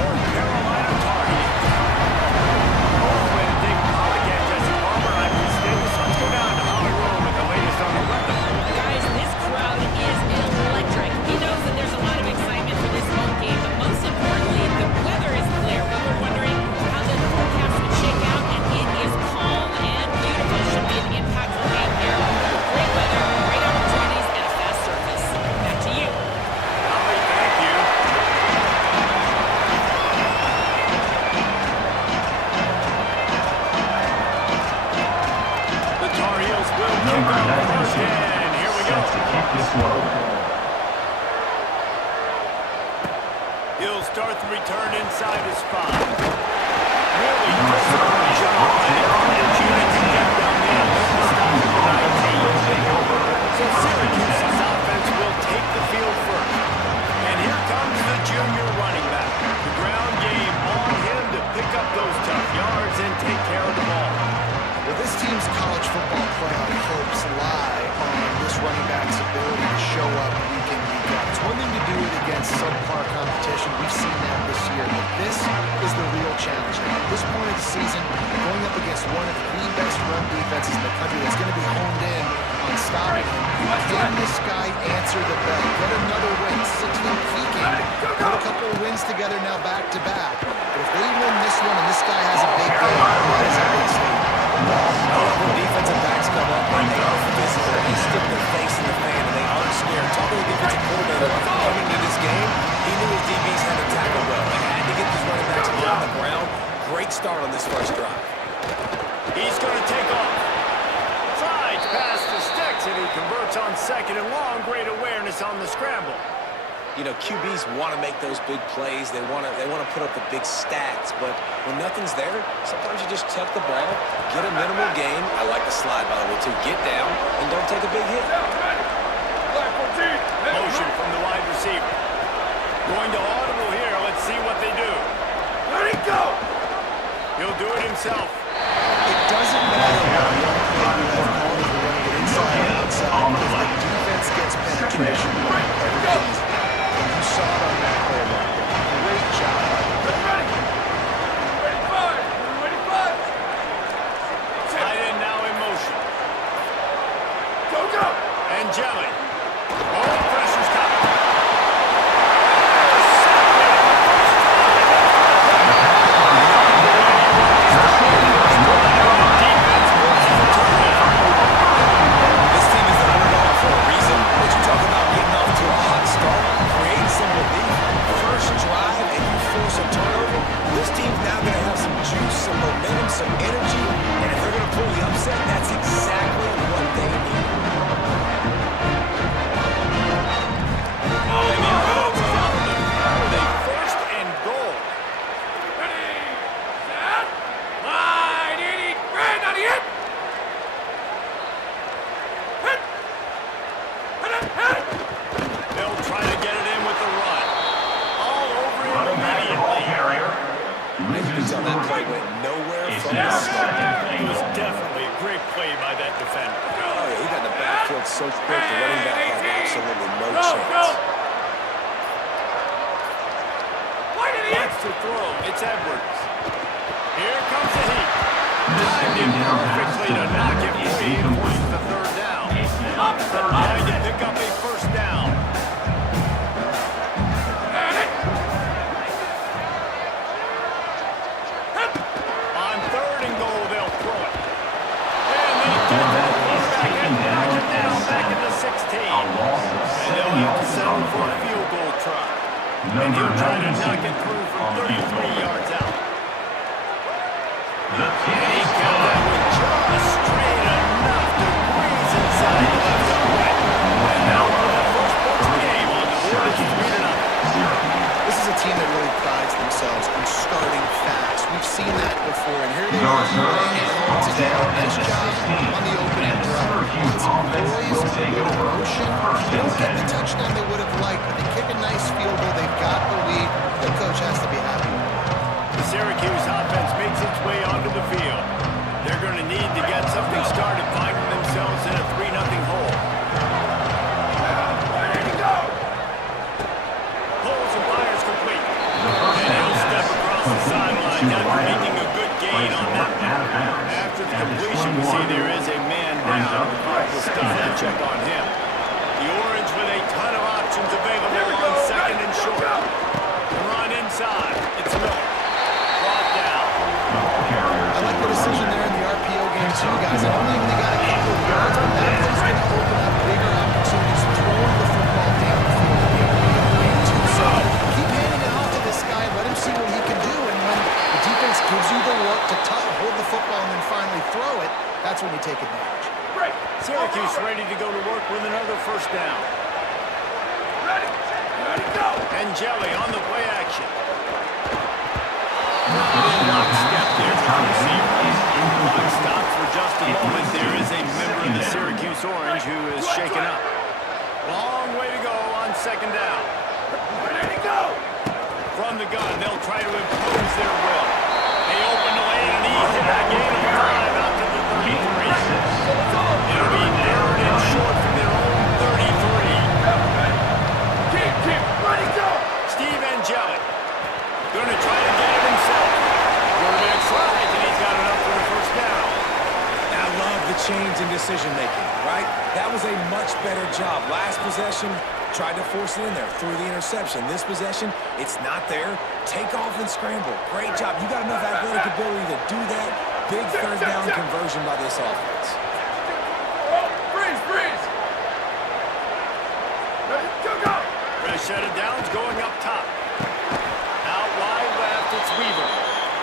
North Carolina Tar Heels. Oh, way to dig out again, Jesse Palmer. I'm Let's go down to Hollywood with the latest on the weather. Guys, this crowd is electric. He knows that there's a lot of excitement for this home game, but most importantly, the weather is clear. We were wondering how the forecast would shake out, and it is calm and beautiful. Should be an impactful game here. Great weather, great opportunities, and a fast surface. Back to you. Holly, thank you. The Tar Heels will kick off first, and here we go. He'll start the return inside his spot. Really disciplined job by the Orange unit to get down the end of the stop at the 19. So Syracuse's offense will take the field first. And here comes the junior running back. The ground game on him to pick up those tough yards and take care of the ball. Well, this team's college football playoff hopes lie on this running back's ability to show up week in, week out. It's one thing to do it against subpar competition. We've seen that this year. But this is the real challenge. At this point of the season, going up against one of the best run defenses in the country that's going to be honed in on stopping him. Can this guy answer the bell? Get another win. This is a team peaking. Put a couple of wins together now back-to-back. But if they win this one and this guy has a big game, that is a big statement. When defensive backs come up and they are physical, they stick their face in the fan and they aren't scared. Talking to the defensive coordinator coming into this game, he knew his DBs had to tackle well. They had to get these running backs on the ground. Great start on this first drive. He's going to take off. Slides past the sticks, and he converts on second and long. Great awareness on the scramble. You know, QBs want to make those big plays. They want to put up the big stats. But when nothing's there, sometimes you just tuck the ball, get a minimal gain. I like the slide, by the way, too. Get down and don't take a big hit. Motion from the wide receiver. Going to audible here. Let's see what they do. Let it go. He'll do it himself. It doesn't matter what one play you have called if you're going to get inside or outside. If the defense gets penetration, everything's easy. And you saw it on that play right there. Great job by the Tight end now in motion. Go. And Jelly. Oh, pressure's coming. This team is the underdog for a reason. But you talk about getting off to a hot start, creating some relief, first drive, and you force a turnover. This team's now going to have some juice, some momentum, some energy, and if they're going to pull the upset, that's exactly what they need. With a first and goal. They'll try to get it in with the run. All over him immediately. Injuries on that play went nowhere from the start. It was definitely a great play by that defender. Oh, yeah, he got in the backfield so quick, the running back had absolutely no chance. Wants to throw. It's Edwards. Here comes the heat. Timed him perfectly to knock him free and forces the third down. Trying to pick up a first down. On third and goal, they'll throw it. And they get the quarterback and knock him down back at the 16. And they'll have to settle for a field goal try. And he'll try to knock it through from 33 yards out. And he got that one just straight enough to breeze inside the left upright. And now one of the first points of the game on the board is 3-0. This is a team that really prides themselves on starting fast. We've seen that before, and here they are laying it home today. Nice job on the opening drive. It's poised, good motion. They don't get the touchdown they would have liked, but they kick a nice field goal. They've got the lead. The coach has to be happy. The Syracuse offense makes its way onto the field. They're going to need to get something started, finding themselves in a 3-0 hole. Pulls and fires complete. And he'll step sidelines after making a good gain on that one. After the completion, we see there is a man down. We'll stop and check on him. The Orange with a ton of options available on second and short. Run inside. It's Miller. Brought down. I like the decision there in the RPO game too, guys. I don't think they got a couple of yards, but that is going to open up bigger opportunities throwing the football downfield in the RPO game too. So keep handing it off to this guy, let him see what he can do, and when the defense gives you the look to hold the football and then finally throw it, that's when you take advantage. Syracuse ready to go to work with another first down. Ready, go! And Jelly on the play action. Lockstep there with the receiver. Clock stops for just a moment. There is a member of the Syracuse Orange who is shaken up. Long way to go on second down. Ready to go! From the gun, they'll try to impose their will. They open the lane and he hit a gain of 5 out to the 33. It'll be third and short from their own 33. Keep, ready, go! Steve Angelic. Gonna try to get it himself. Quarterback slides, and he's got enough for the first down. I love the change in decision-making, right? That was a much better job. Last possession, tried to force it in there, threw the interception. This possession, it's not there. Take off and scramble. Great job. You got enough athletic ability to do that. Big third down conversion by this offense. Freeze! Go! Fresh set of downs going up top. Out wide left, it's Weaver.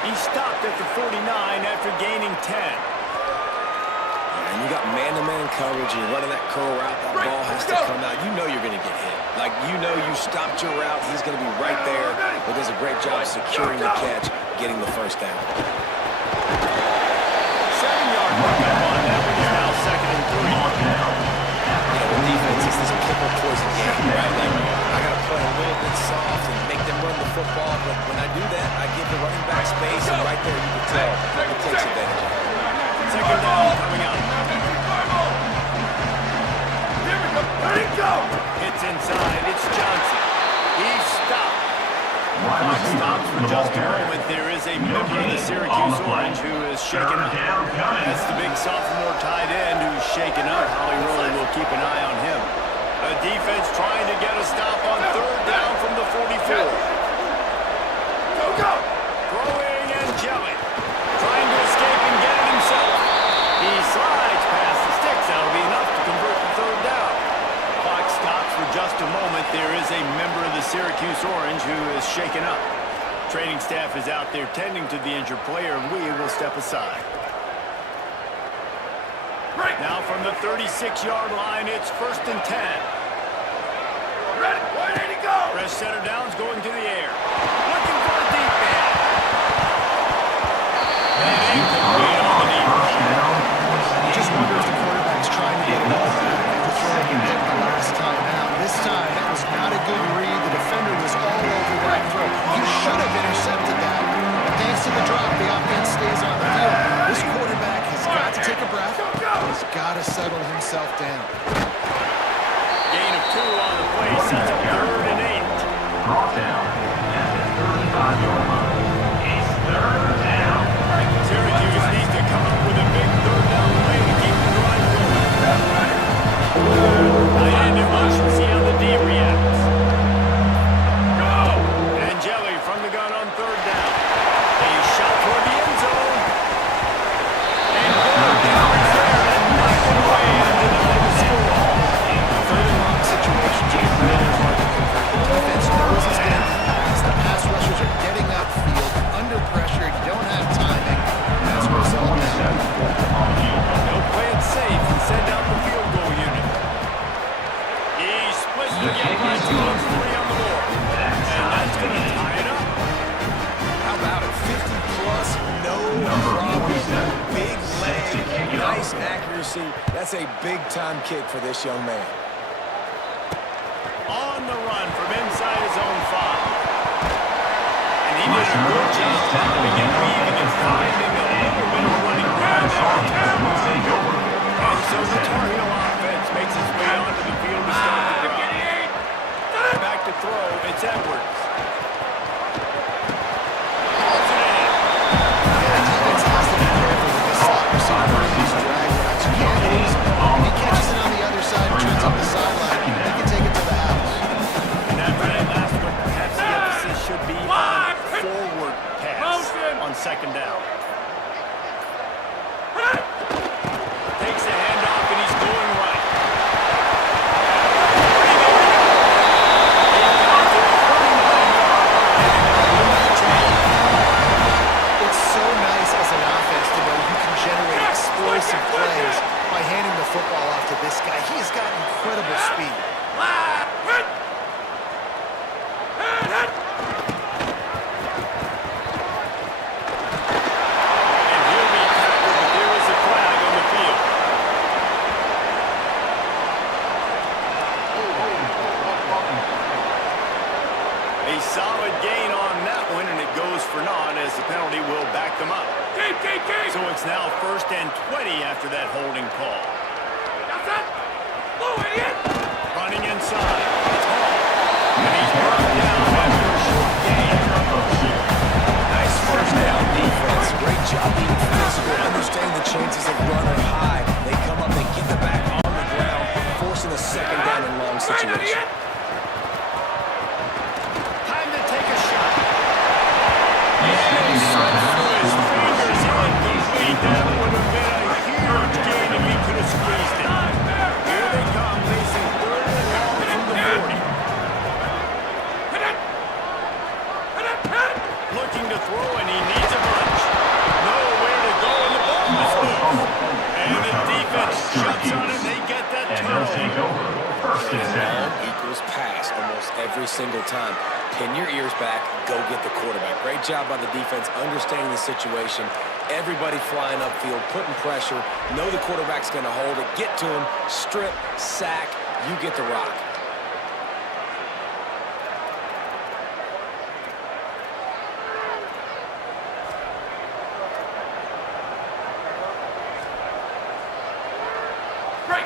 He stopped at the 49 after gaining 10. And you got man-to-man coverage, and you're running that curl route, that ball has to come out. You know you're going to get hit. Like, you know you stopped your route, he's going to be right there. He does a great job securing the catch, getting the first down. 7-yard markup on that one is now second and 3. You know, with defense, it's this pick or poison game, right? Like, I got to play a little bit soft and make them run the football, but when I do that, I give the running back space, and right there you can tell he takes advantage of it. Second down coming up. Ready, go! Hits inside, it's Johnson. He's stopped. Clock stops for just a moment. There is a member of the Syracuse Orange who is shaken up. That's the big sophomore tight end who's shaken up. Holly Rowe will keep an eye on him. The defense trying to get a stop on third down from the 44. Go! Throwing and Jelly. Trying to escape and get it himself. He slides past the sticks. That'll be enough to convert the third down. Clock stops for just a moment. There is a member of the Syracuse Orange who is shaken up. Training staff is out there tending to the injured player, and we will step aside. Now from the 36-yard line, it's first and 10. Ready to go! Fresh center downs going to the air. Looking for a deep man. And incomplete on the deep ball. You just wonder if the quarterback's trying to get it all back after throwing it the last time out. This time, that was not a good read. The defender was all over that throw. He should have intercepted that. But thanks to the drop, the offense stays on the field. This quarterback has got to take a breath. He's got to settle himself down. Gain of 2 on the play sets up third and 8. Brought down at the 35-yard line. It's third down. Syracuse needs to come up with a big third down play to keep the drive going. Tight end in motion, see how the D reacts. Go! And Jelly from the gun on third down. A shot toward the end zone. And third down is there and knocked it away into the middle score. Third and long situations are really hard to convert. The defense knows it's going to pass. The pass rushers are getting upfield, under pressure. You don't have timing. That's where it's all down. They'll play it safe and send out the field goal unit. He splits the game by 2 on 3 on the board. And that's going to tie it up. How about it? 50-plus, no problem. Big leg, nice accuracy. That's a big-time kick for this young man. On the run from inside his own 5. And he did a good job following and weaving and finding a little bit of running ground every time. And so the Tar Heel offense makes its way onto the field to start the drive. Back to throw, it's Edwards. Calls it second down. Takes the handoff, and he's going right. It's so nice as an offense to know you can generate explosive plays by handing the football off to this guy. He has got incredible speed. A solid gain on that one, and it goes for naught as the penalty will back them up. So it's now 1st and 20 after that holding call. Running inside. And he's brought down after a short gain. Nice first down defense. Great job being physical, understanding the chances of run are high. They come up, they get the back on the ground, forcing a second down and long situation. Time to take a shot. And he slips through his fingers. Incomplete. That would have been a huge gain if he could have squeezed it. Here they come, facing 3rd and long from the 40. Looking to throw, and he needs a bunch. Nowhere to go, and the ball is loose. And the defense shuts on it. They get that And they'll take turnover. over. 1st and 10. Equals pass almost every single time. Pin your ears back, go get the quarterback. Great job by the defense, understanding the situation. Everybody flying upfield, putting pressure. Know the quarterback's going to hold it. Get to him, strip, sack. You get the rock.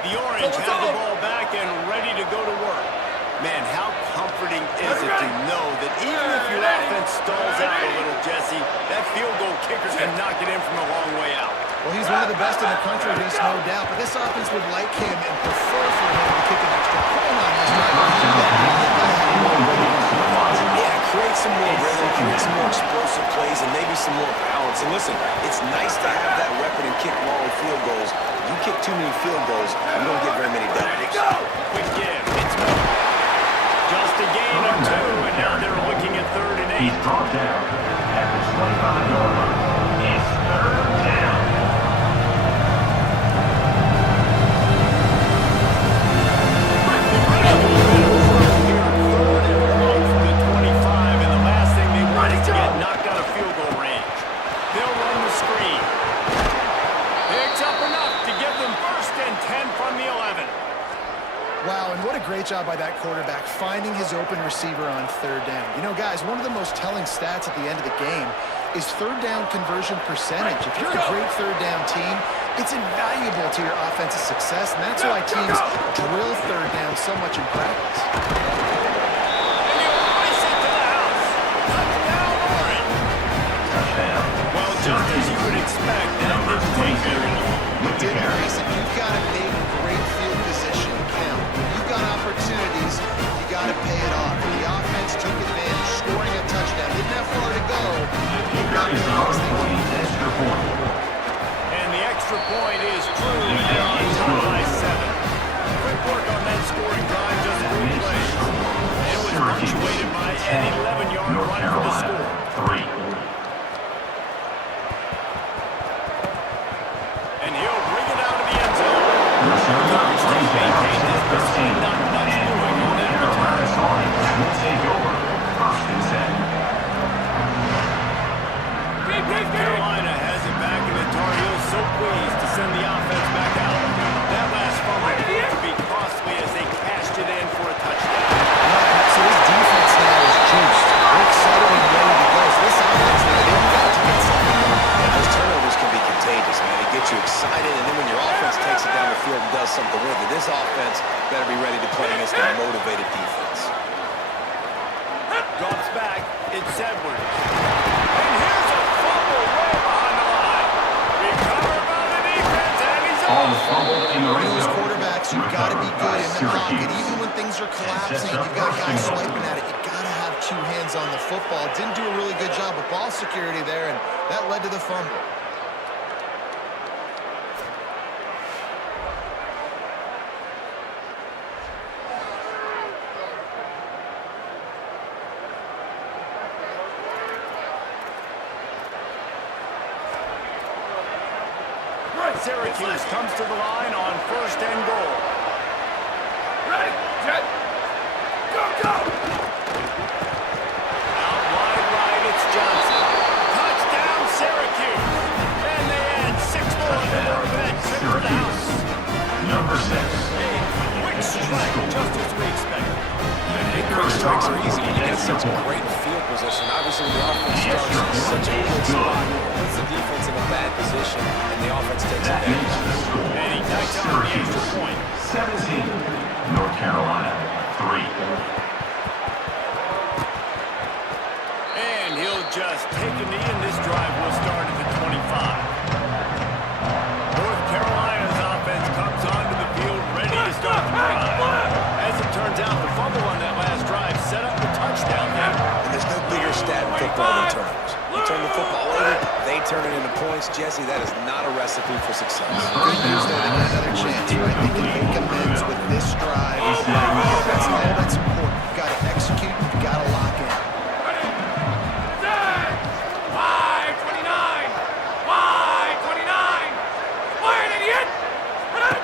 The Orange have the ball back and ready to go to work. Man, how comforting is it to know that even if your offense stalls out a little, Jesse, that field goal kicker can knock it in from a long way out. Well, he's one of the best in the country, there's no doubt. But this offense would like him and prefer for him to kick an extra point on this drive. Yeah, create some more rhythm, create some more explosive plays, and maybe some more balance. And listen, it's nice to have that weapon and kick long field goals. You kick too many field goals, you don't get very many W's. Quick give. It's Miller. Just a gain of 2, and now they're looking at 3rd and 8. He's brought down at the 25-yard line. It's 3rd down. Wow, and what a great job by that quarterback finding his open receiver on 3rd down. You know, guys, one of the most telling stats at the end of the game is 3rd down conversion percentage. If you're a great 3rd down team, it's invaluable to your offensive success, and that's why teams drill 3rd down so much in practice. Touchdown. Well, just as you would expect, that didn't take very long. You've got to make great field position count. When you've got opportunities, you got to pay it off. The offense took advantage, scoring a touchdown. Didn't have far to go. Here is the Hard-Point extra point. And the extra point is true, and they're on top by 7. Quick work on that scoring drive, just 3 plays. It was punctuated by an 11-yard run for the score. 3. And he'll bring it out of the end zone. Coverage maintained at 13. And Carolina's Orange will take over. 1st and 10. Carolina has it back, and the Tar Heels so pleased to send the offense back out. That last fumble proved to be costly as they cashed it in for a touchdown. So this defense now is juiced. They're excited and ready to go. So this offense, they've got to get something. Yeah, those turnovers can be contagious, man. They get you excited, and then when your offense takes it down the field and does something with it, this offense better be ready to play against a motivated defense. Drops back. It's Edwards. And here's a fumble way behind the line. Recovered by the defense, and he's On the off. fumble in the red Those zone. quarterbacks, you've got to be good in the pocket. Syracuse. Even when things are collapsing, Sets up you've got guys 1st and goal. swiping at it. You've got to have two hands on the football. Didn't do a really good job of ball security there, and that led to the fumble. Syracuse comes to the line on 1st and goal. Ready, set, go, go! Out wide right, it's Johnson. Touchdown, Syracuse. And they add 6 more to their bench for the house. Number 6. A quick strike, just as we expected. Quick strikes are easy when you get such great field position. Obviously, when the offense starts in such a good spot, it puts the defense in a bad position, and the offense takes That is advantage. the score. And he takes out the extra point. 17. North Carolina 3. And he'll just take a knee, and this drive will start at the 25. North Carolina's offense comes onto the field ready to start the drive. As it turns out, the fumble on that last drive set up the touchdown there. And there's no bigger stat in football than turnovers. You turn the football over, they turn it into points. Jesse, that is not a recipe for success. Good news, though, they get another chance, right? They can make amends with this drive. That's all that's important. You've got to execute. You've got to lock in. Ready, set, 529, 529, fire an idiot! Ready?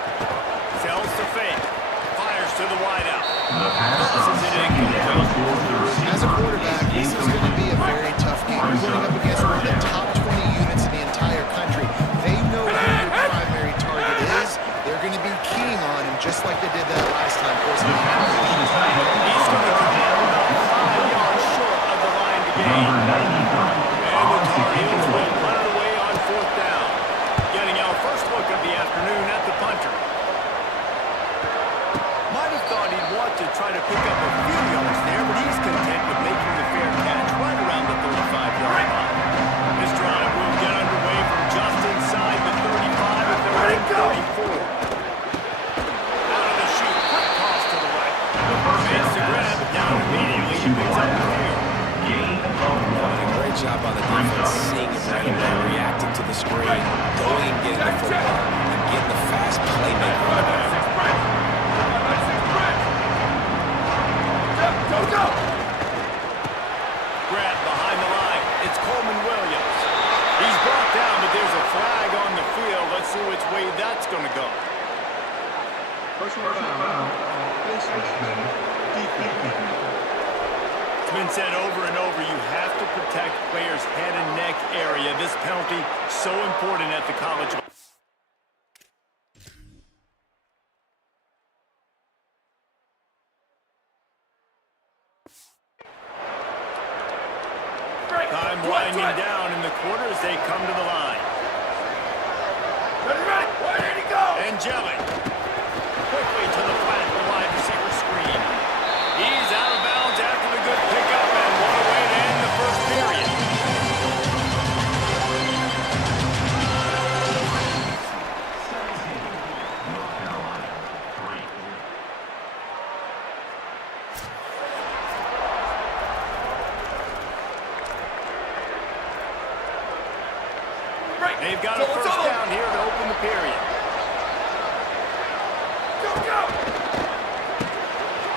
Sells the fake. Fires to the wideout. The pass from second down towards the receiver. As a quarterback, this is going to be a very tough game. You're going up against one of the top 20 units in the entire country. They know who your primary target is. They're going to be keying on him just like they did that last time. Forcing him out. He's going to come out about 5 yards short of the line to gain. Number 93. And the Tar Heels will run it away on 4th down. Getting our first look of the afternoon at the punter. Might have thought he'd want to try to pick up a few yards there, but he's content with making the fair catch right around the 35-yard line. This drive will get underway from just inside the 35 at their own 34. Out of the chute, quick toss to the right. Chance to grab it down immediately. He picks up the field. Gain of 1. Great job on the defense, seeing it right away, reacting to the screen, going and getting the football, and getting the fast playmaker out of there. Go, go! Grab behind the line. It's Coleman Williams. He's brought down, but there's a flag on the field. Let's see which way that's going to go. Personal foul on offenseman defense. It's been said over and over, you have to protect players' head and neck area. This penalty so important at the college level. Time winding down in the quarter as they come to the line. Ready, ready, where did he go? Angelic. Quickly to the flat, the wide receiver screen. He's out of bounds after the good pickup, and what a way to end the first period. North Carolina 3. They've got a first down here to open the period. Go, go!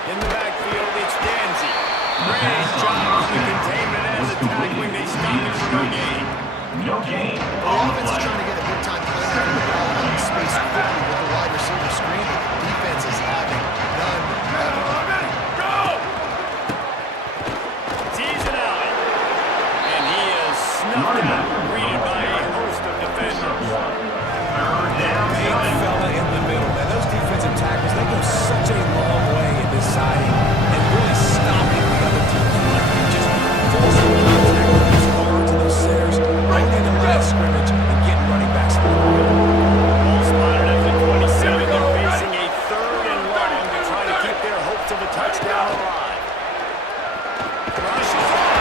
In the backfield, it's Danzy. Great job on the containment and the tackling. They stop it for no gain. No gain. The offense is trying to get a big-time playmaker the ball out of space quickly with the wide receiver screen, but the defense is having none of it. Go! Teasing out. And he is snuffed out, greeted by a host of defenders. Third down. Big fella in the middle. Man, those defensive tackles, they go such a long way in deciding and really stopping the other team's run. Just forcing contact with those hard to those centers, right in the line of scrimmage, and getting running backs on the field. Ball spotted at the 27. They're facing a 3rd and long to try to keep their hopes of a touchdown alive. Rush is on.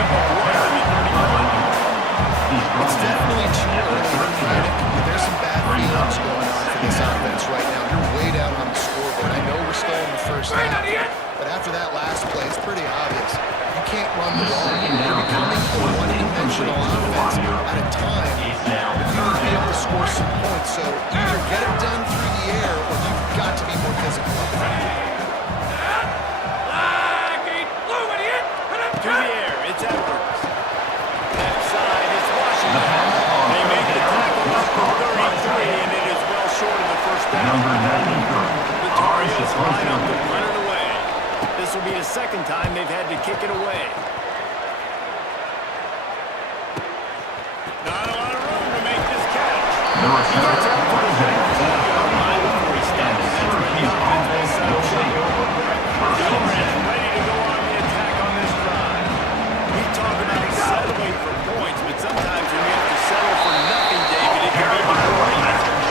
pickup of 1 to the 31. It's definitely too early to panic, but there's some bad feelings going on for this offense right now. You're way down on the scoreboard. I know we're still in the first half, but after that last play, it's pretty obvious. You can't run the ball. You're becoming a one-dimensional offense at a time. You need to be able to score some points, so either get it done through the air or you've got to be more physical up front. To the air, it's Edwards. Left side, it's Washington. They make the tackle up for 33, and it is well short of the first down. Number 93. The Tar Heels line up to run it away. This will be the second time they've had to kick it away. Not a lot of room to make this catch. The return for the Line before he stops. That's where the offense will settle short. Gillibrand ready to go on the attack on this drive. We talk about settling for points, but sometimes when you have to settle for nothing, David, it can be rewarding.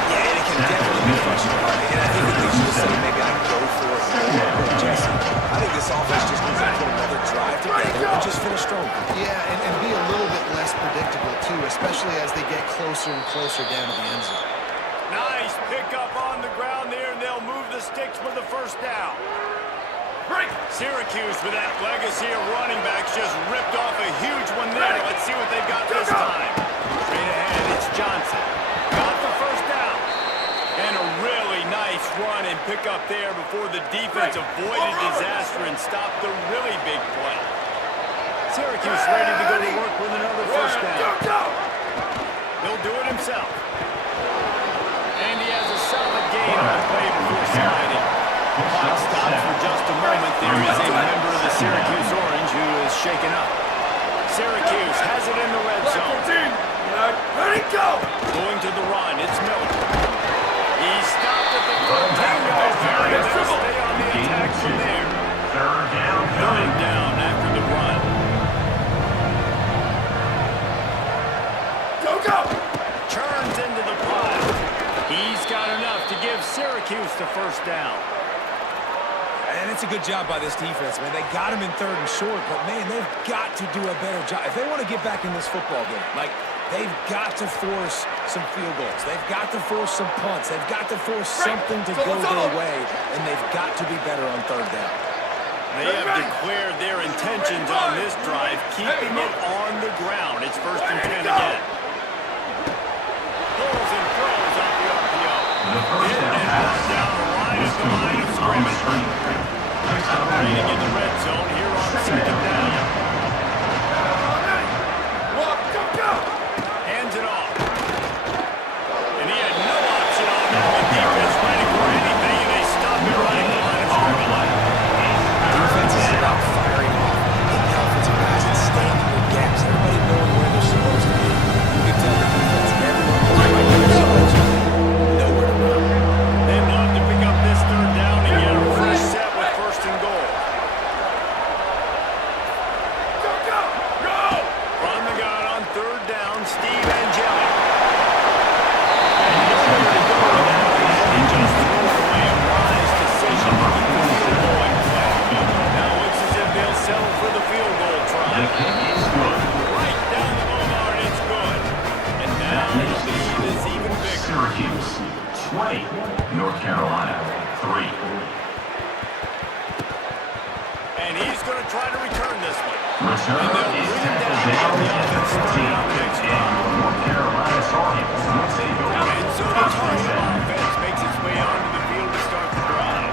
Yeah, and it can definitely be frustrating. And I think that they should say maybe I can go for it more. But Jesse, I think this offense just needs to put another drive together and just finish strong. Yeah, and be a little bit less predictable, too, especially as they get closer and closer down to the end zone. Nice pickup on the ground there, and they'll move the sticks for the first down. Syracuse, with that legacy of running backs, just ripped off a huge one there. Let's see what they've got this time. Straight ahead, it's Johnson. Got the first down. And a really nice run and pickup there before the defense avoided disaster and stopped the really big play. Syracuse ready to go to work with another first down. He'll do it himself. And he has a solid gain on the play before sliding. The clock stops for just a moment. There is a member of the Syracuse Orange who is shaken up. Syracuse has it in the red zone. Ready, go! Going to the run, it's Miller. He stopped at the 13 yard line, and they'll stay on the attack from there. Third down after the run. Go! Turns into the pile. He's got enough to give Syracuse the first down. And it's a good job by this defense, man. They got him in 3rd and short, but, man, they've got to do a better job. If they want to get back in this football game, like, they've got to force some field goals. They've got to force some punts. They've got to force something to go their way, and they've got to be better on 3rd down. They have declared their intentions on this drive, keeping it on the ground. It's 1st and 10 again. Pulls and throws off the RPO. Hit and brought down the line at the line of scrimmage. Operating in the red zone here on 2nd down. Go! Hands it off. And he had no option on that. The defense ready for anything, and they stop it right at the line of scrimmage. Defense is about firing off, hitting the offensive guys and staying in their gaps. Everybody knowing where they're supposed to be. You can tell the defense, everyone knows right where they're supposed to be. Nowhere to run. They'd love to pick up this 3rd down and get a fresh set with 1st and goal. Go! From the gun on 3rd down, Steve Angeli. And he's ready to go now. He just threw away a wise decision to keep the field goal in play. Now looks as if they'll settle for the field goal try. The kick is good. Right down the Omar, and it's good. And now the lead is even bigger. Syracuse 20, North Carolina 3. And he's going to try to return this one. Return is tackled down at the 15, and North Carolina Tar Heels will take over. And so the Tar Heel offense makes its way onto the field to start the drive.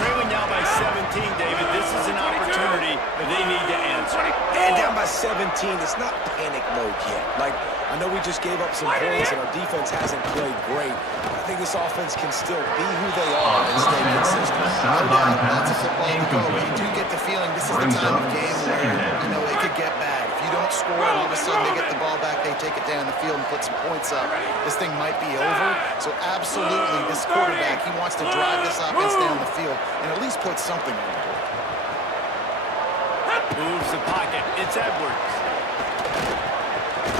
Trailing now by 17, David, this is an opportunity that they need to answer. And down by 17, it's not panic mode yet. Like, I know we just gave up some points and our defense hasn't played great. I think this offense can still be who they are and stay consistent. No doubt, lots of football to go, but you do get the feeling this is the time of game where, it could get bad. If you don't score, all of a sudden they get the ball back, they take it down the field and put some points up. This thing might be over. So absolutely, this quarterback, he wants to drive this offense down the field and at least put something on the board. Moves the pocket. It's Edwards.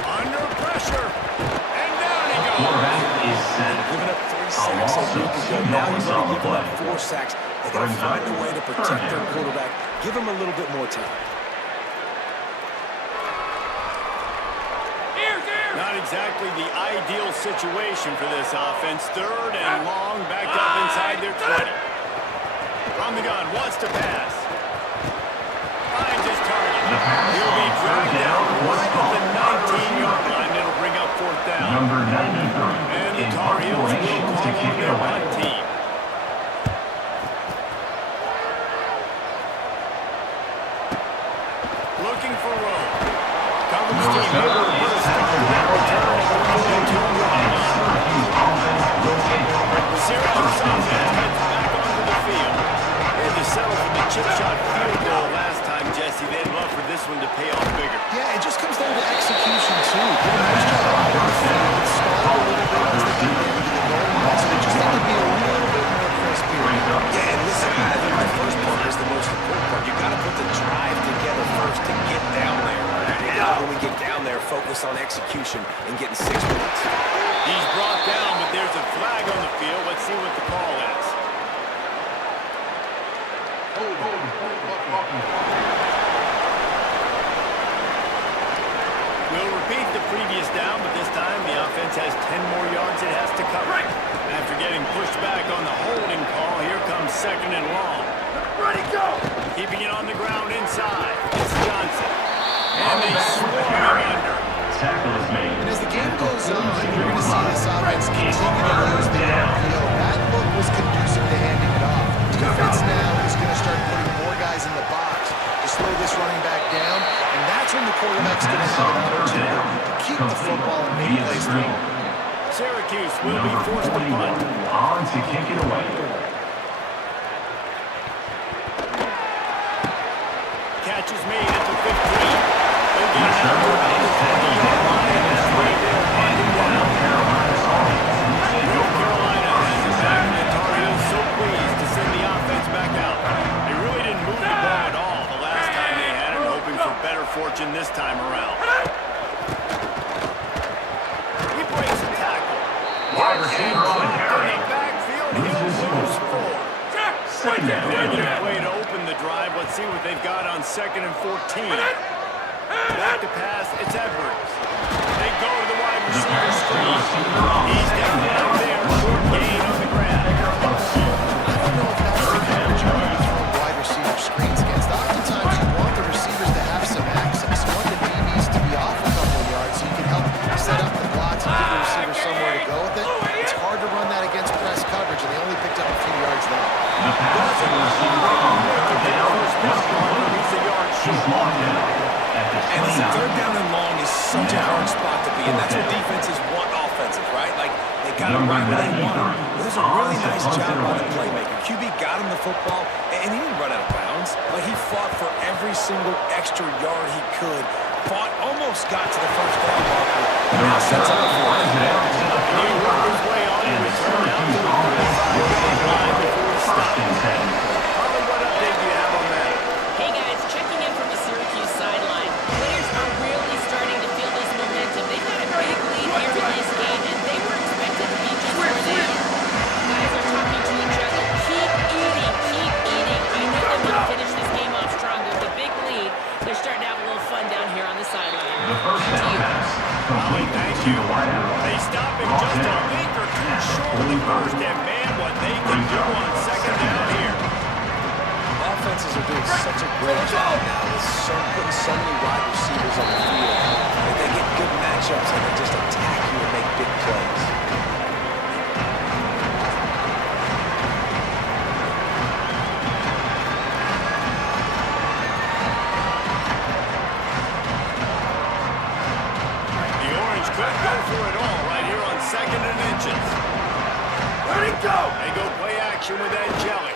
Under pressure. And down he goes. Quarterback is set. Giving up 3 sacks a week ago. Now he's only giving up 4 sacks. They got to find a way to protect their quarterback. Give him a little bit more time. Not exactly the ideal situation for this offense. Third and long, back up inside their 20. From the gun, wants to pass. Finds his target. He'll be dragged down right at the 19-yard line. It'll bring up fourth down. Number 93. And the Tar Heels will call on their punt team. Looking for room. Coverage team able to put a stop to that return and bring them to a run. Syracuse offense heads back onto the field. They had to settle for the chip shot field goal last time, Jesse. They'd love for this one to pay off bigger. Yeah, it just comes down to execution, too. Did a nice job out on the field. Stalled a little bit once they got into the goal line, so they just have to be a little bit more crisp here. Yeah, and listen, I think the first part is the most important part. You got to put the drive together first to get down there. Now, when we get down there, focus on execution and getting 6 points. He's brought down, but there's a flag on the field. Let's see what the call is. We'll repeat the previous down, but this time the offense has 10 more yards it has to cover. After getting pushed back on the holding call, here comes second and long. Ready, go! Keeping it on the ground inside. It's Johnson. And they swing him under. Tackle is made. And as the game goes on, you're going to see this offense continue to use the RPO. That look was conducive to handing it off. Defense now is going to start putting more guys in the box to slow this running back down, and that's when the quarterback's going to have an opportunity to keep the football and make plays through. Syracuse will be forced to punt. On to kick it away. Catch is made at the 15. They'll get it out to about the 20-yard line, and that's right there, punting down. North Carolina has it back, and the Tar Heels so pleased to send the offense back out. They really didn't move the ball at all the last time they had it, hoping for better fortune this time around. He breaks a tackle. Wide receiver on the In carry. the backfield, he'll lose 4. Second down. Negative way to open the drive. Let's see what they've got on second and 14. Back to pass, it's Edwards. They go to the wide receiver screen. He's down there, short gain on the grab. I don't know if that's the coverage you want to throw wide receiver screens against. Oftentimes, you want the receivers to have some access. You want the DBs to be off a couple of yards so you can help set up the blocks and give the receiver somewhere to go with it. It's hard to run that against press coverage, and they only picked up a few yards there. The pass to the receiver on third down. He's a yard He's short. long down at the And listen, 29. third down and long is such a hard spot to be in. That's what defenses want offensive, right? Like, they got it right where they want it. But there's a really nice job by the playmaker. QB got him the football, and he didn't run out of bounds. Like, he fought for every single extra yard he could. Fought, almost got to the first down marker. And now sets up for it. He worked his way on and returned out to the 35-yard line before he stopped. Harley, what update do you have on that? Hey guys, checking in from the Syracuse sideline. Players are really starting to feel this momentum. They've got a big lead here in this game, and they were expected to be just where they are. Guys are talking to each other. Keep eating, keep eating. I know they want to finish this game off strong with a big lead. They're starting to have a little fun down here on the sideline. The first down pass complete to the wide out. They stop him just a week or two short of the first, and man, what they can do on second down here. Offenses are doing such a great job now with putting so many wide receivers on the field. That they get good matchups and they just attack you and make big plays. The Orange could go for it all right here on second and inches. Ready, go! They go play action with Ed Jelly.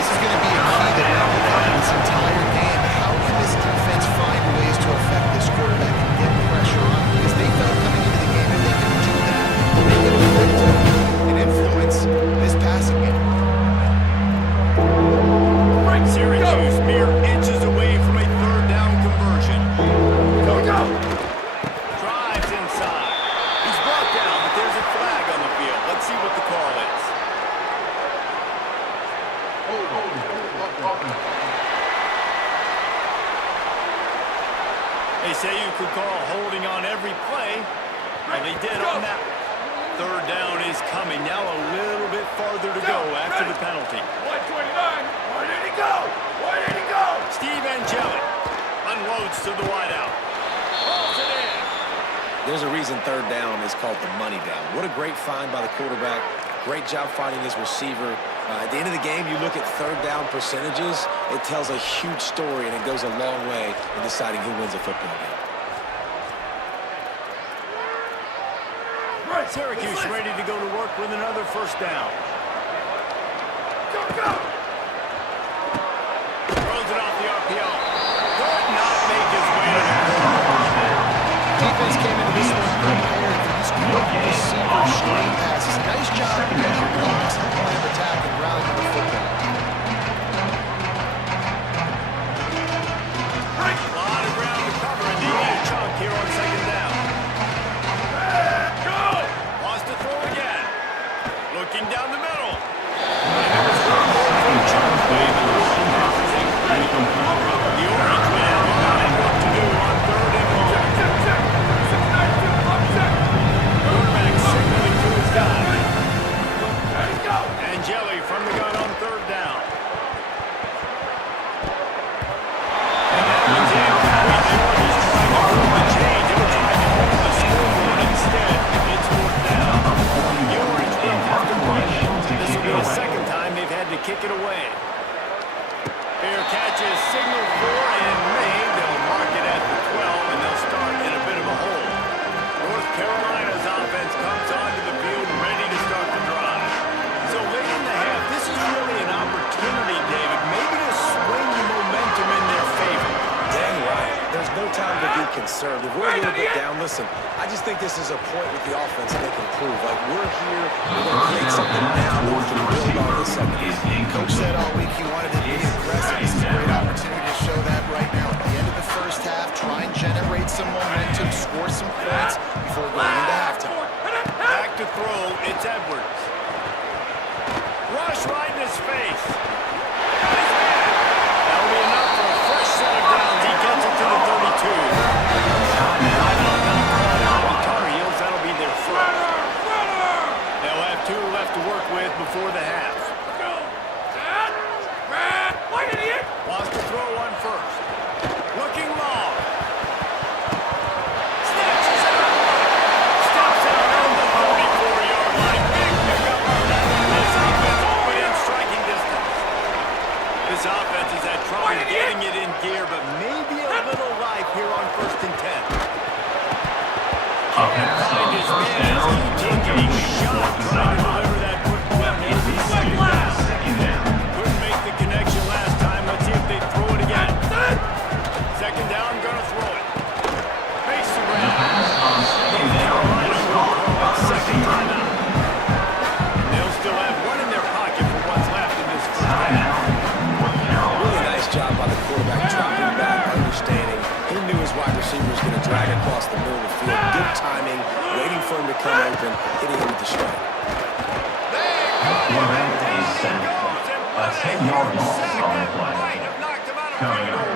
This is going to be a key that will become this entire game. How can this defense find ways to affect this quarterback and get pressure on him? Because they felt coming into the game, if they can do that, they can affect and influence this passing game. Syracuse mere inches away from a third down conversion. Go, go! Drives inside. He's brought down, but there's a flag on the field. Let's see what the call is. They say you could call holding on every play. Well, they did on that. Third down is coming. Now a little bit farther to go after the penalty. 129. Where did he go? Where did he go? Steve Angeli unloads to the wideout. Pulls it in. There's a reason third down is called the money down. What a great find by the quarterback. Great job finding his receiver. At the end of the game, you look at third down percentages. It tells a huge story, and it goes a long way in deciding who wins a football game. Syracuse ready to go to work with another first down. Go, go! Throws it off the RPO. Could not make his way to the Defense came into this one prepared for these quick receiver screen passes. Nice job to get your guys the line of attack and rally to the football. A lot of ground to cover, and they need a chunk here on second down. Go! Wants to throw again. Looking down the middle. The orange man will not have what to do on third and long. Check, check! 692, up, check! Quarterback signaling to his guy. There you go! Angeli from the gun on third down. And that one's incomplete. He's trying to hold the change. They were trying to hold the scoreboard instead. It's fourth down. The orange will have to push. This will be the second time they've had to kick it away. Fair catch is signaled for and made. They'll mark it at the 12, and they'll start in a bit of a hole. North Carolina's offense comes onto the field ready to start the drive. So late in the half, this is really an opportunity, David, maybe to swing the momentum in their favor. Dang right. There's no time to be concerned. If we're a little bit down, listen, I just think this is a point with the offense they can prove. Like, we're here, we're going to create something now that we can build on the second half. Coach said all week he wanted to be aggressive. This is a great opportunity to show that right now. At the end of the first half, try and generate some momentum, score some points before going into halftime. Back to throw, it's Edwards. Rush right in his face. That'll be enough for a fresh set of downs. He gets it to the 32. Tar Heels, that'll be their first. They'll have 2 left to work with before the half. Go! Set! Red! White idiot! Wants to throw one first. Looking long. Snatches it up. Steps out on the 34-yard line. Big pickup on that one. This offense within striking distance. This offense is at trouble getting it in gear, but maybe a little life here on 1st and 10. Can't find his man. He's taking a shot trying to deliver that football. Second down. Couldn't make the connection last time. Let's see if they throw it again. Second down, gonna throw it. Makes the ground. Carolina will call it second timeout. They'll still have one in their pocket for what's left in this first half. Really nice job by the quarterback dropping back, understanding. He knew his wide receiver was going to drag across the middle of the field. Good timing, waiting for him to come open, hitting him with the strike. Quarterback is set. A 10-yard loss on the play. Coming up,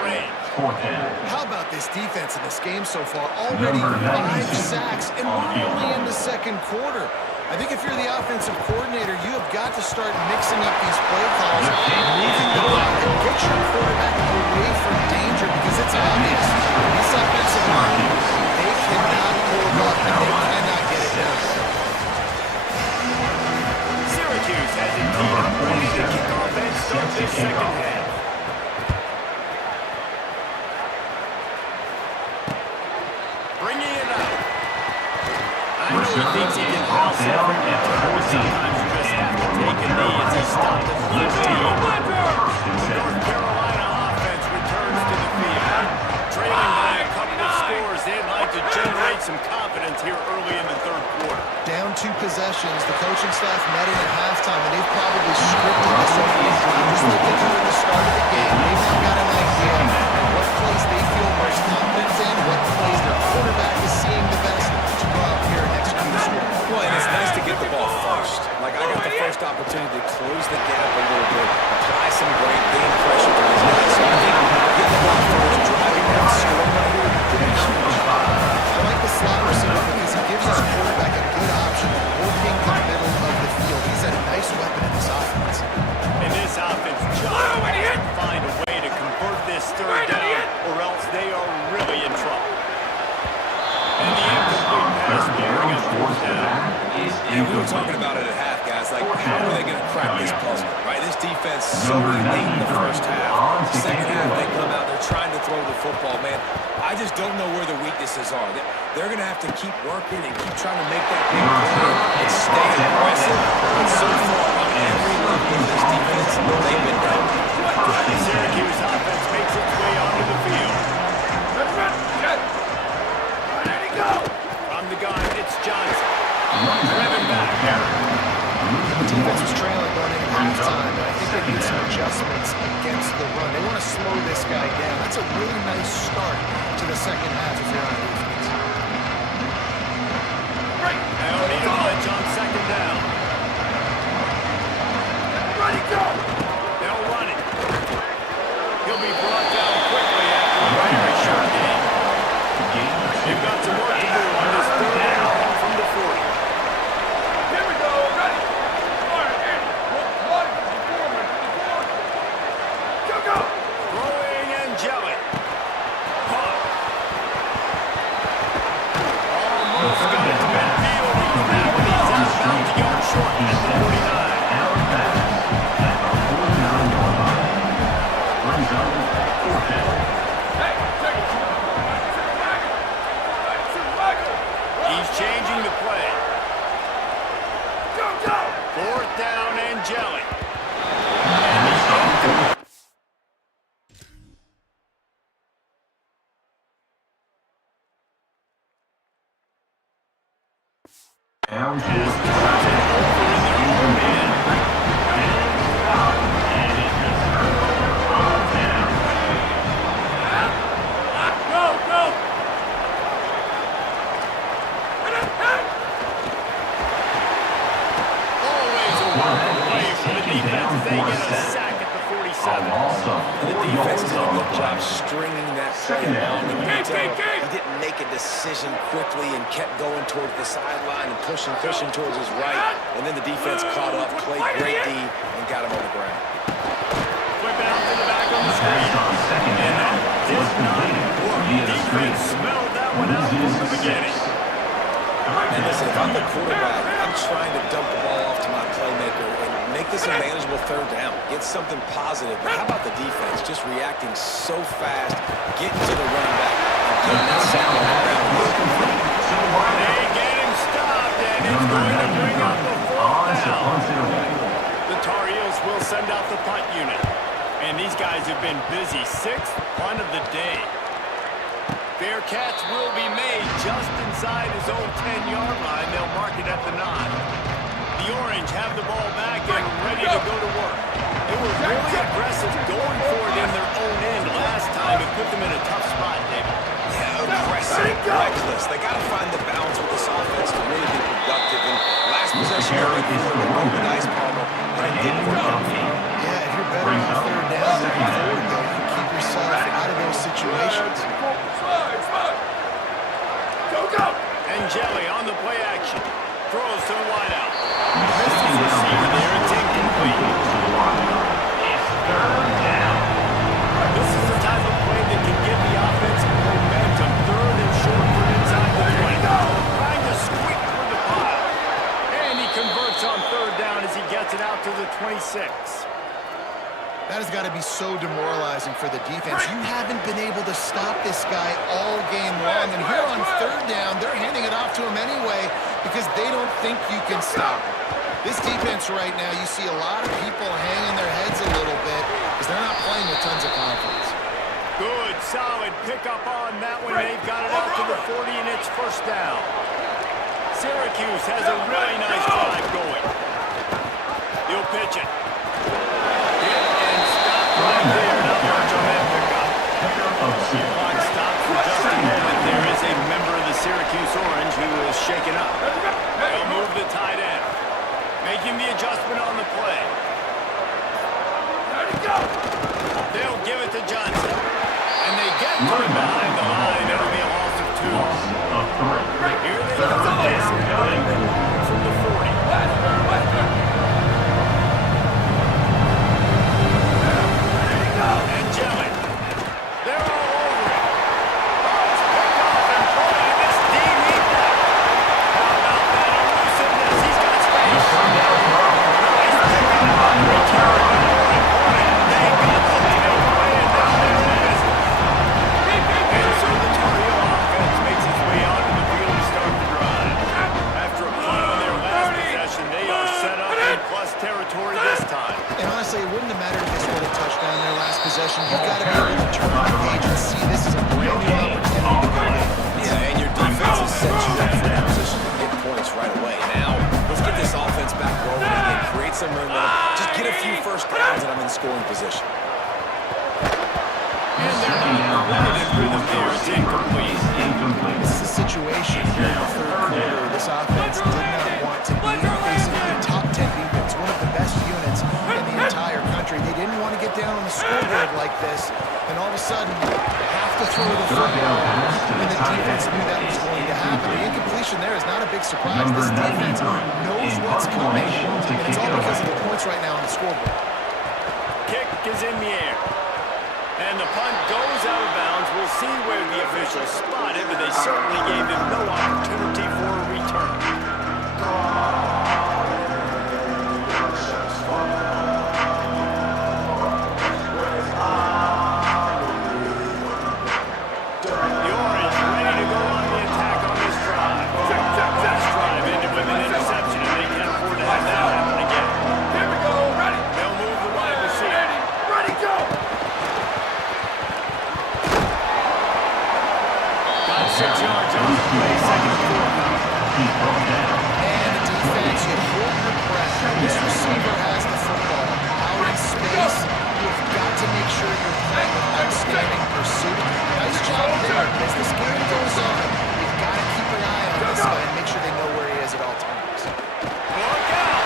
fourth down. How about this defense in this game so far? Already Number 5 92 sacks, and on we're the only field. in the second quarter. I think if you're the offensive coordinator, you have got to start mixing up these play calls, moving the ball, and get your quarterback away from danger, because it's obvious. This offensive line, they cannot hold up, and they cannot get it done. Syracuse has a team ready to kick off and start this second half. Bringing it up. I know he thinks he can house it from the turn, but sometimes you just have to take a knee as he stopped at 15. North Carolina offense returns to the field. Trailing by a couple of scores, they'd like to generate some confidence here early in the third quarter. Down 2 possessions, the coaching staff met in at halftime, and they've probably scripted this opening drive just like they did at the start of the game. They've now got an idea of what plays they feel most confident in, what plays their quarterback is seeing the best to go out here and execute a score. Well, and it's nice to get the ball first. Like, I got the first opportunity to close the gap a little bit, apply some great game pressure to these guys. So I think getting the ball first, driving down, scoring right here, could be so elite in the first half. Second half, they come out, they're trying to throw the football, man. I just don't know where the weaknesses are. They're going to have to keep working and keep trying to make that big play and stay aggressive. But so far, on every level of this defense, they've been down. The Syracuse offense makes its way onto the field. Ready, go! From the gun, it's Johnson. Driven back. The defense was trailing going into halftime, and I think they need some adjustments against the run. They want to slow this guy down. That's a really nice start to the second half if you're on defense. They'll need a bunch on second down. Ready, go! They'll run it. He'll be brought down quickly after a very short game. They've got some work to do on this third down from the 40. Here we go, ready! All right, Andy, one, forward. Go! Throwing Angelic. Caught. Almost got it to midfield. He's back when he's outbound to yard short at the 49. Hey, take it. He's changing the play. Go! Fourth down, Angelic. Down to Go! Always a welcome play for the defense as they get a sack at the 47. The defense did a good job stringing that play along. And you tell he didn't make a decision quickly and kept going towards the sideline and pushing towards his right. And then the defense caught up, played great D, and got him on the ground. Flip it out to the back on the screen. And that did not work. The defense smelled that one out from the beginning. And listen, if I'm the quarterback, I'm trying to dump the ball off to my playmaker and make this a manageable third down. Get something positive. But how about the defense just reacting so fast, getting to the running back, and getting that sack on the ground? They get him stopped, and it's going to bring up the fourth down. The Tar Heels will send out the punt unit. And these guys have been busy. Sixth punt of the day. Bearcats will be made just inside his own 10-yard line. They'll mark it at the 9. The Orange have the ball back and ready to go to work. They were really aggressive going for it in their own end last time. It put them in a tough spot, David. Yeah, aggressive, reckless. They got to find the balance with this offense to really be productive. And last possession, they rolled the dice, Palmer, and it didn't work out. Yeah, if you're better on third down moving forward, though, you can keep yourself out of those situations. Slide! Go! Angeli on the play action. Throws to the wideout. Misses the receiver there. It's incomplete. This is the type of play that can give the offense momentum. Third and short from inside the 20. Trying to squeak through the pile. And he converts on third down as he gets it out to the 26. That has got to be so demoralizing for the defense. You haven't been able to stop this guy all game long. And here on third down, they're handing it off to him anyway because they don't think you can stop him. This defense right now, you see a lot of people hanging their heads a little bit because they're not playing with tons of confidence. Good, solid pickup on that one. They've got it out to the 40, and it's first down. Syracuse has a really nice drive going. He'll pitch it. Right there, not much on that pickup. Clock stops for just a moment. There is a member of the Syracuse Orange who is shaken up. They'll move the tight end, making the adjustment on the play. Ready, go! They'll give it to Johnson, and they get to it behind the line. It'll be a loss of 2. Here they go. From the 40. Angelic. They're all over it. Oh, it's picked off and boy, this D need that. How about that elusiveness? He's got space. Nice pickup on return. More important, possession, you've got to be able to turn the page and see this is a brand new opportunity to go in. Yeah, and your defense has set you up for that position to get points right away. Now, let's get this offense back rolling again, create some momentum, just get a few first downs, and I'm in scoring position. And they're not limited rhythm there. It's incomplete. This is a situation where in the third quarter, this offense did not want to be facing a top 10 defense, one of the best units in the entire country. They didn't want to get down on the scoreboard like this, and all of a sudden, have to throw the football, and the defense knew that was going to happen. The incompletion there is not a big surprise. This defense knows what's coming, and it's all because of the points right now on the scoreboard. Kick is in the air. And the punt goes out of bounds. We'll see where the officials spot it, but they certainly gave him no opportunity for a return. The Orange ready to go on the attack on this drive. Last drive ended with an interception, and they can't afford to have that happen again. Here we go. Ready. They'll move the wide receiver. Ready, go. Got 6 yards on the play, second and 4. And the defense, you hold your breath. This receiver has the football out in space. You've got to make sure you're playing with outstanding pursuit. Nice job there. As this game goes on, you've got to keep an eye on this guy and make sure they know where he is at all times. Look out!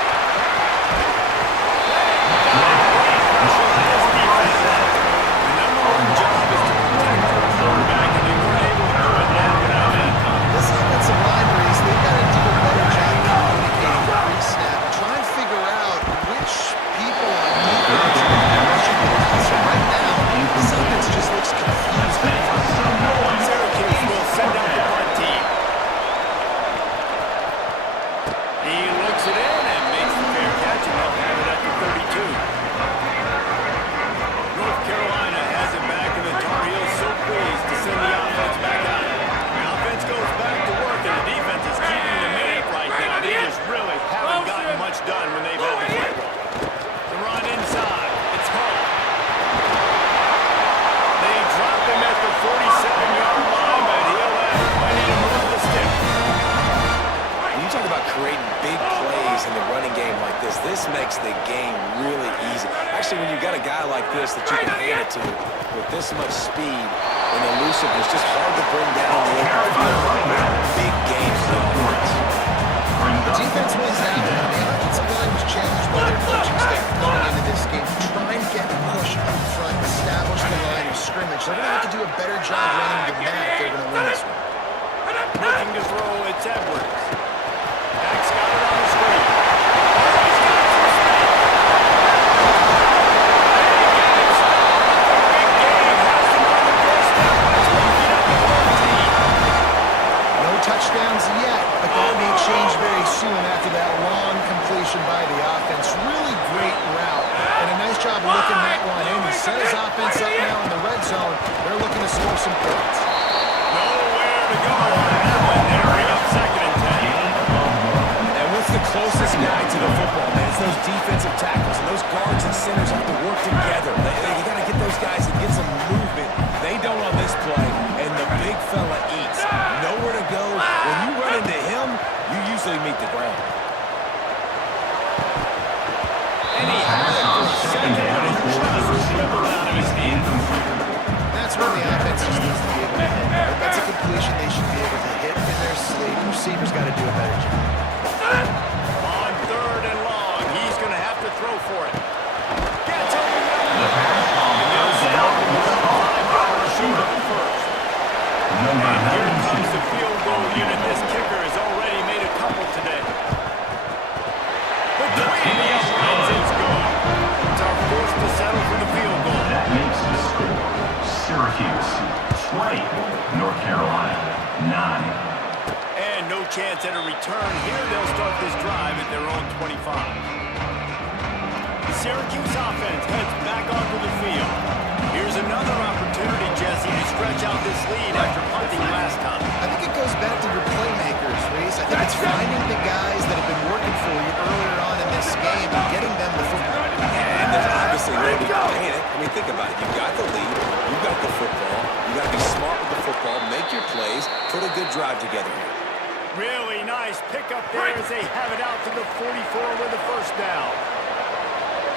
The number one job is to protect the quarterback, and they weren't able to do it now without that time. This offensive line race, they've got to do a better job communicating pre-snap. Try and figure out which people on defense are rushing the passer. Right now, this offense just looks confused. Syracuse will send out the punt team. He looks it in and makes the fair catch, and they'll have it at the 32. North Carolina has it back, and the Tar Heels so pleased to send the offense back out. The offense goes back to work, and the defense is keeping them in it right now. They just really haven't gotten much done when they've had the football. The run inside. It's Hall. They drop him at the 47-yard line, but he'll have plenty to move the stick. When you talk about creating big plays in the running game like this makes the game really easy. Actually, when you've got a guy like this that you can hand it to with this much speed and elusiveness, just hard to bring down the open field. Big games for the offense. The defense wins now, and the offensive line was challenged by their coaching staff going into this game to try and get push up front, establish the line of scrimmage. They're going to have to do a better job running than that if they're going to win this one. Looking to throw, it's Edwards. Dak's got it on the screen. Oh, he's got some speed. They get it stopped. The big game has them on the doorstep. It's working up the 14. No touchdowns yet, but that may change very soon after that long completion by the offense. Really great route, and a nice job of looking that one in. He set his offense up now in the red zone. They're looking to score some points. Nowhere to go on that one. They bring up second and 10. And what's the closest guy to the football, man? It's those defensive tackles, and those guards and centers have to work together. You got to get those guys and get some movement. They don't on this play, and the big fella eats. Nowhere to go. When you run into him, you usually meet the ground. And he had it for a second, but it just dribbled out of his hand. That's where the offense just needs to be able to hit. If that's a completion they should be able to hit in their sleep. Receivers got to do a better job. On third and long, he's going to have to throw for it. Gets over the middle. And they'll start with a 5-yard shooter at first. And here comes the field goal unit. This kicker has already made a couple today. Between the uprights, it's good. It's our forced to settle for the field goal. That makes the score Syracuse 20, North Carolina 9. And no chance at a return here. They'll start this drive at their own 25. The Syracuse offense heads back onto the field. Here's another opportunity, Jesse, to stretch out this lead after punting last time. I think it goes back to your playmakers, Reese. I think it's finding the guys that have been working for you earlier on in this game and getting them the football. And there's obviously no panic. I mean, think about it. You've got the lead. You've got the football. You got to be smart with the football. Make your plays. Put a good drive together here. Really nice pickup there as they have it out to the 44 with the first down.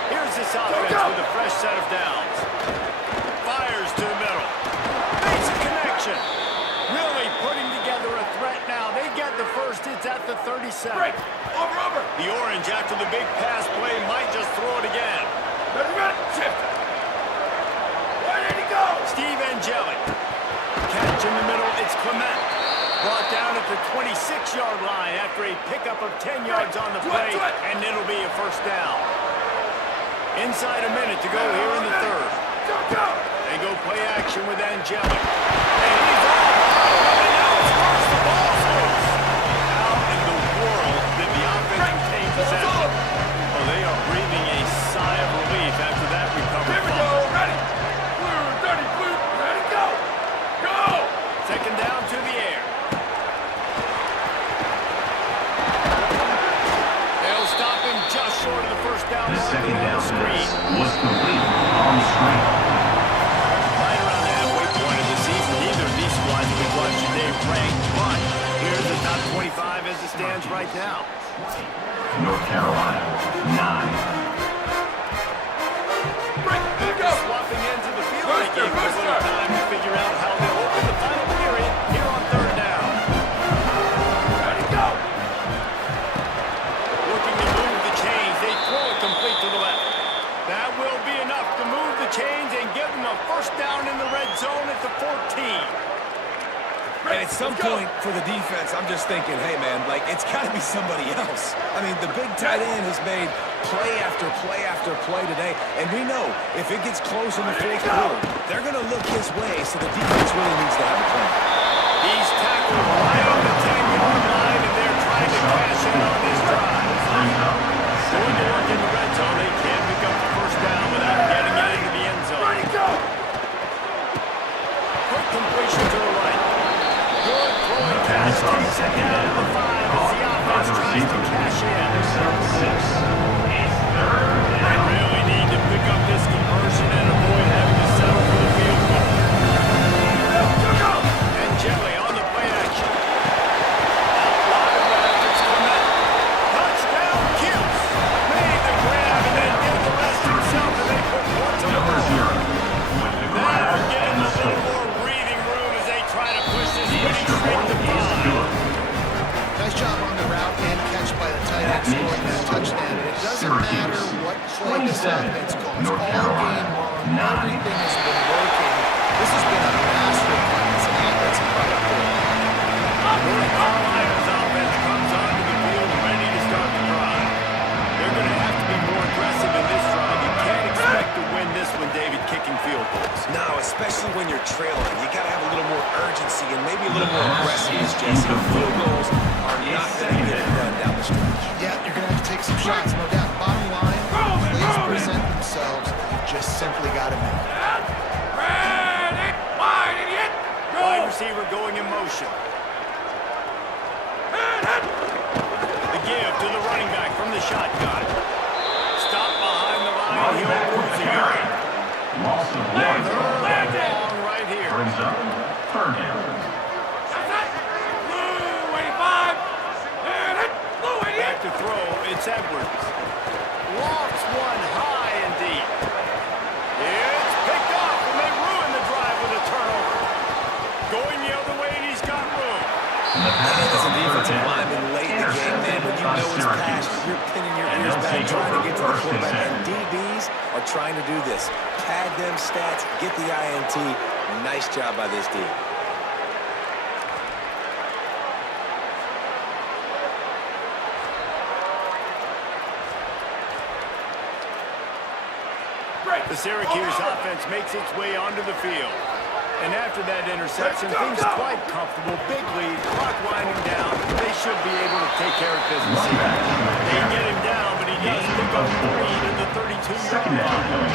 Here's this offense with a fresh set of downs. Fires to the middle. Makes a connection. Really putting together a threat now. They get the first. It's at the 37. Over. The orange, after the big pass play, might just throw it again. Ready, shift. Where did he go? Steve Angelic. Catch in the middle. It's Clement. Brought down at the 26-yard line after a pickup of 10 yards on the play, and it'll be a first down. Inside a minute to go here in the third. Go. They go play action with Angelic. And he's out. And now it's first. The ball's loose. How in the world did the offense retain possession? Well, they are breathing a sigh of relief after that recovery. Here we go. Ready. Blue, dirty blue. Ready, go. Go. Second down to the air. They'll stop him just short of the first down. The second down screen. was complete on the screen. Right around the halfway point of the season, neither of these squads would watch today ranked, but here's the top 25 as it stands right now. North Carolina, 9. Swapping into the field, they gave them a little time to figure out how they'll open the final period here on third down. Ready, go. Looking to move the chains, they throw it complete to the left. That will be enough to move the chains and give them a first down in the red zone at the 14. And at some point for the defense, I'm just thinking, hey, man, like, it's got to be somebody else. I mean, the big tight end has made play after play after play today, and we know if it gets close in the fourth quarter, they're going to look his way, so the defense really needs to have a plan. He's tackled right on the 10-yard line, and they're trying to cash in on this drive. Going to work in the red zone, they can't pick up the first down without getting it into the end zone. Ready, go. Quick completion to the right. Good throwing catch takes it down to the 5 as the offense tries to cash in. They really need to pick up this conversion and avoid having to settle for the field goal. And Jelly on the play action. Out wide left, it's Clement. Touchdown, Cuse. Made the grab and then did the rest himself, and they put points on the board. They're getting a little more breathing room as they try to push this winning streak to 5. Nice job on the route and catch by the tight end scoring that touchdown. And it doesn't matter what play this offense calls. All game long, everything has been working. This has been a masterclass, and it's incredible. North Carolina's offense comes onto the field ready to start the drive. They're going to have to be more aggressive in this drive. You can't expect to win this one, David, kicking field goals. No, especially when you're trailing. You got to have a little more urgency and maybe a little more aggressiveness, Jesse. Field goals are not going to get it done down the stretch. Yeah, you're going to have to take some shots, no doubt. Bottom line, plays present themselves. You just simply got to make it. Ready, wide, idiot. Go. Wide receiver going in motion. The give to the running back from the shotgun. Stop behind the line. He'll lose a yard. Loss of 1. Third down right here. Brings up third down. Blue 85. Hit it. Blue 88. Back to throw. It's Edwards. Lofts one high and deep. It's picked off, and they ruin the drive with a turnover. Going the other way, and he's got room. As a defensive lineman late in the game, man, when you know it's past, you're pinning your ears back trying to get to the quarterback. And DBs are trying to do this. Pad them stats, get the INT. Nice job by this D. The Syracuse offense makes its way onto the field. And after that interception, things are quite comfortable. Big lead, clock winding down. They should be able to take care of business here. They get him down, but he does pick up the lead at the 32-yard line.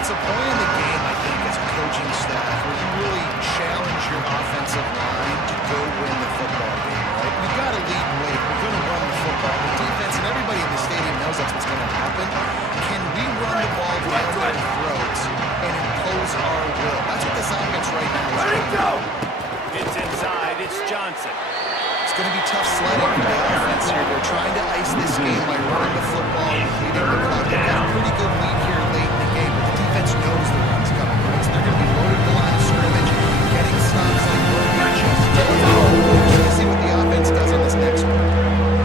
It's a point in the game, I think, as a coaching staff, where you really challenge your offensive line to go win the football game, right? We've got to lead late. We're going to run the football. The defense and everybody in the stadium knows that's what's going to happen. Can we run the ball down their throats and impose our will. That's what this offense right now is Let it go! It's inside. It's Johnson. It's going to be tough sledding for the offense here. They're trying to ice this game by running the football and leading the clock. They've got a pretty good lead here late in the game, but the defense knows the run's coming, right? So they're going to be loaded the line of scrimmage, getting stops like what we just did. We're going to see what the offense does on this next one.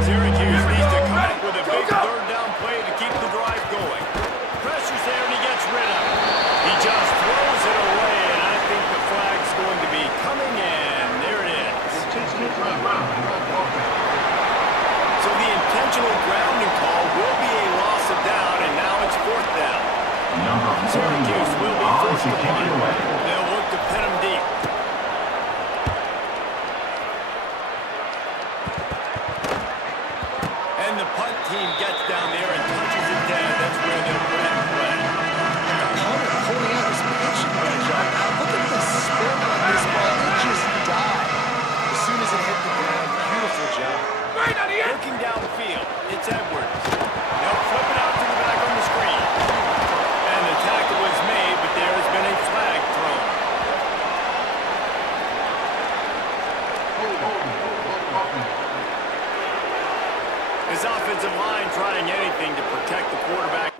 Syracuse needs to come up with a big third down play to keep the drive going. Pressure's there and he gets rid of it. He just throws it away, and I think the flag's going to be coming in. There it is. So the intentional grounding call will be a loss of down, and now it's fourth down. Syracuse will be forced to punt. They'll look to pin him deep. And the punt team gets down there and touches it down. That's where they'll put it in play. Hunter pulling out his pitching wedge. Look at the spin on this ball. It just died as soon as it hit the ground. Beautiful job. Right on the end! Looking downfield, it's Edwards. They'll flip it out to the back on the screen. And the tackle was made, but there has been a flag thrown. His offensive line trying anything to protect the quarterback.